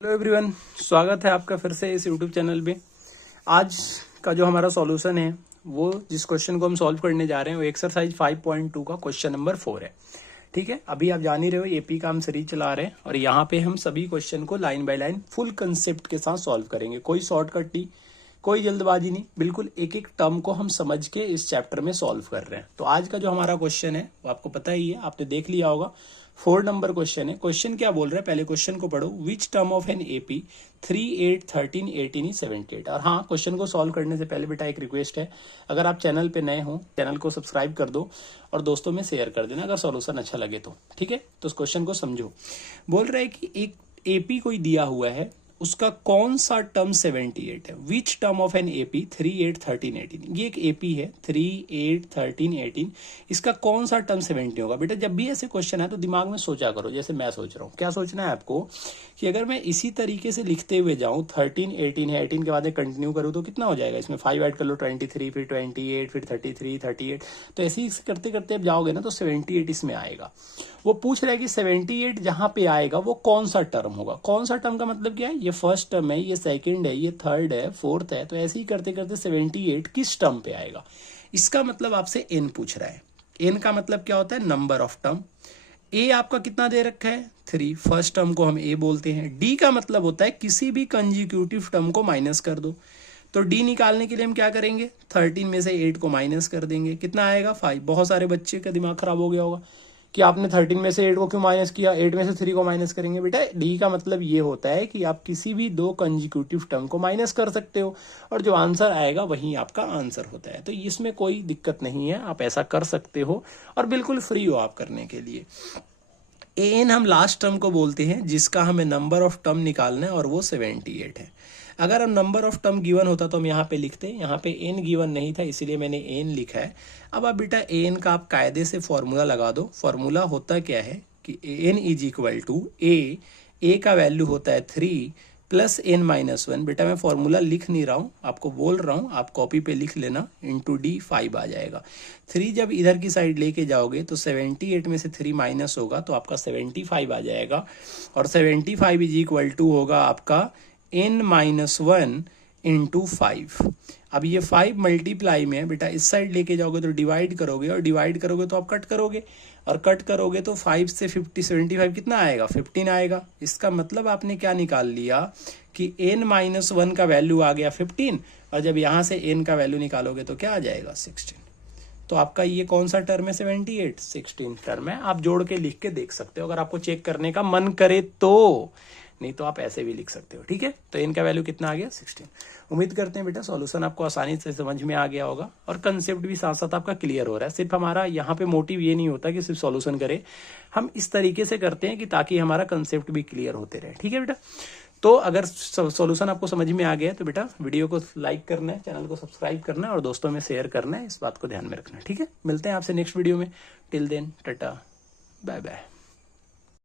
Hello everyone, स्वागत है आपका फिर से इस यूट्यूब चैनल पे। आज का जो हमारा सॉल्यूशन है वो जिस क्वेश्चन को हम सॉल्व करने जा रहे हैं वो एक्सरसाइज 5.2 का क्वेश्चन नंबर 4 है। ठीक है, अभी आप जान ही रहे हो एपी का हम सीरीज चला रहे हैं और यहाँ पे हम सभी क्वेश्चन को line by line full concept के साथ सॉल्व करेंगे। कोई शॉर्टकट नहीं, कोई जल्दबाजी नहीं, बिल्कुल एक एक टर्म को हम समझ के इस चैप्टर में सॉल्व कर रहे हैं। तो आज का जो हमारा क्वेश्चन है वो आपको पता ही है, आपने देख लिया होगा। 4 नंबर क्वेश्चन है। क्वेश्चन क्या बोल रहा है, पहले क्वेश्चन को पढ़ो। Which term of an AP 3, 8, 13, 18, 78। और हाँ, क्वेश्चन को सॉल्व करने से पहले बेटा एक रिक्वेस्ट है, अगर आप चैनल पे नए हो चैनल को सब्सक्राइब कर दो और दोस्तों में शेयर कर देना अगर सॉल्यूशन अच्छा लगे तो। ठीक है, तो इस क्वेश्चन को समझो। बोल रहा है कि एक एपी कोई दिया हुआ है, उसका कौन सा टर्म 78 है। Which term of an AP 3, 8, 13, 18। ये एक एपी है 3, 8, 13, 18। इसका कौन सा टर्म 70 होगा। बेटा जब भी ऐसे क्वेश्चन है तो दिमाग में सोचा करो, जैसे मैं सोच रहा हूँ। क्या सोचना है आपको कि अगर मैं इसी तरीके से लिखते हुए जाऊँ, 13, 18 है, 18 के बाद कंटिन्यू करूँ तो कितना हो जाएगा। इसमें 5 ऐड कर लो, 23, फिर 28, फिर 33, 38। तो ऐसे ही करते करते अब जाओगे ना तो 78 इसमें आएगा। वो पूछ रहा है कि 78 जहां पे आएगा वो कौन सा टर्म होगा। कौन सा टर्म का मतलब क्या है, ये फर्स्ट टर्म है, ये सेकंड है, ये थर्ड है, फोर्थ है। तो ऐसे ही करते करते 78 किस टर्म पे आएगा। इसका मतलब आपसे एन पूछ रहा है। एन का मतलब क्या होता है, नंबर ऑफ टर्म। ए आपका कितना दे रखा है, 3। फर्स्ट टर्म को हम ए बोलते हैं। डी का मतलब होता है किसी भी कंजिक्यूटिव टर्म को माइनस कर दो। तो डी निकालने के लिए हम क्या करेंगे, 13 में से 8 को माइनस कर देंगे, कितना आएगा 5। बहुत सारे बच्चे का दिमाग खराब हो गया होगा कि आपने 13 में से 8 को क्यों माइनस किया, 8 में से 3 को माइनस करेंगे। बेटा डी का मतलब ये होता है कि आप किसी भी दो कंजिक्यूटिव टर्म को माइनस कर सकते हो और जो आंसर आएगा वही आपका आंसर होता है। तो इसमें कोई दिक्कत नहीं है, आप ऐसा कर सकते हो और बिल्कुल फ्री हो आप करने के लिए। एन हम लास्ट टर्म को बोलते हैं जिसका हमें नंबर ऑफ टर्म निकालना है और वो 78 है। अगर हम नंबर ऑफ टर्म गिवन होता तो हम यहाँ पे लिखते, यहाँ पे एन गिवन नहीं था इसीलिए मैंने एन लिखा है। अब आप बेटा एन का आप कायदे से फॉर्मूला लगा दो। फॉर्मूला होता क्या है कि एन इज इक्वल टू ए का वैल्यू होता है 3 प्लस एन माइनस 1। बेटा मैं फॉर्मूला लिख नहीं रहा हूँ, आपको बोल रहा हूँ, आप कॉपी पे लिख लेना। इंटू डी 5 आ जाएगा। 3 जब इधर की साइड लेके जाओगे तो 78 में से 3 माइनस होगा तो आपका 75 आ जाएगा। और 75 इज इक्वल टू होगा आपका n माइनस 1 इंटू 5। अब ये 5 मल्टीप्लाई में बेटा इस साइड लेके जाओगे तो डिवाइड करोगे, और डिवाइड करोगे तो आप कट करोगे, और कट करोगे तो 5 से 75 कितना आएगा, 15 आएगा। इसका मतलब आपने क्या निकाल लिया कि n माइनस 1 का वैल्यू आ गया 15, और जब यहाँ से n का वैल्यू निकालोगे तो क्या आ जाएगा 16। तो आपका ये कौन सा टर्म है, 78, 16 टर्म है। आप जोड़ के लिख के देख सकते हो अगर आपको चेक करने का मन करे तो, नहीं तो आप ऐसे भी लिख सकते हो। ठीक है, तो इनका वैल्यू कितना आ गया, 16। उम्मीद करते हैं बेटा सॉल्यूशन आपको आसानी से समझ में आ गया होगा और कंसेप्ट भी साथ साथ आपका क्लियर हो रहा है। सिर्फ हमारा यहाँ पे मोटिव ये नहीं होता कि सिर्फ सॉल्यूशन करे, हम इस तरीके से करते हैं कि ताकि हमारा कंसेप्ट भी क्लियर होते रहे। ठीक है बेटा, तो अगर सॉल्यूशन आपको समझ में आ गया तो बेटा वीडियो को लाइक करना है, चैनल को सब्सक्राइब करना है और दोस्तों में शेयर करना है। इस बात को ध्यान में रखना है। ठीक है, मिलते हैं आपसे नेक्स्ट वीडियो में। Till then tata, bye bye.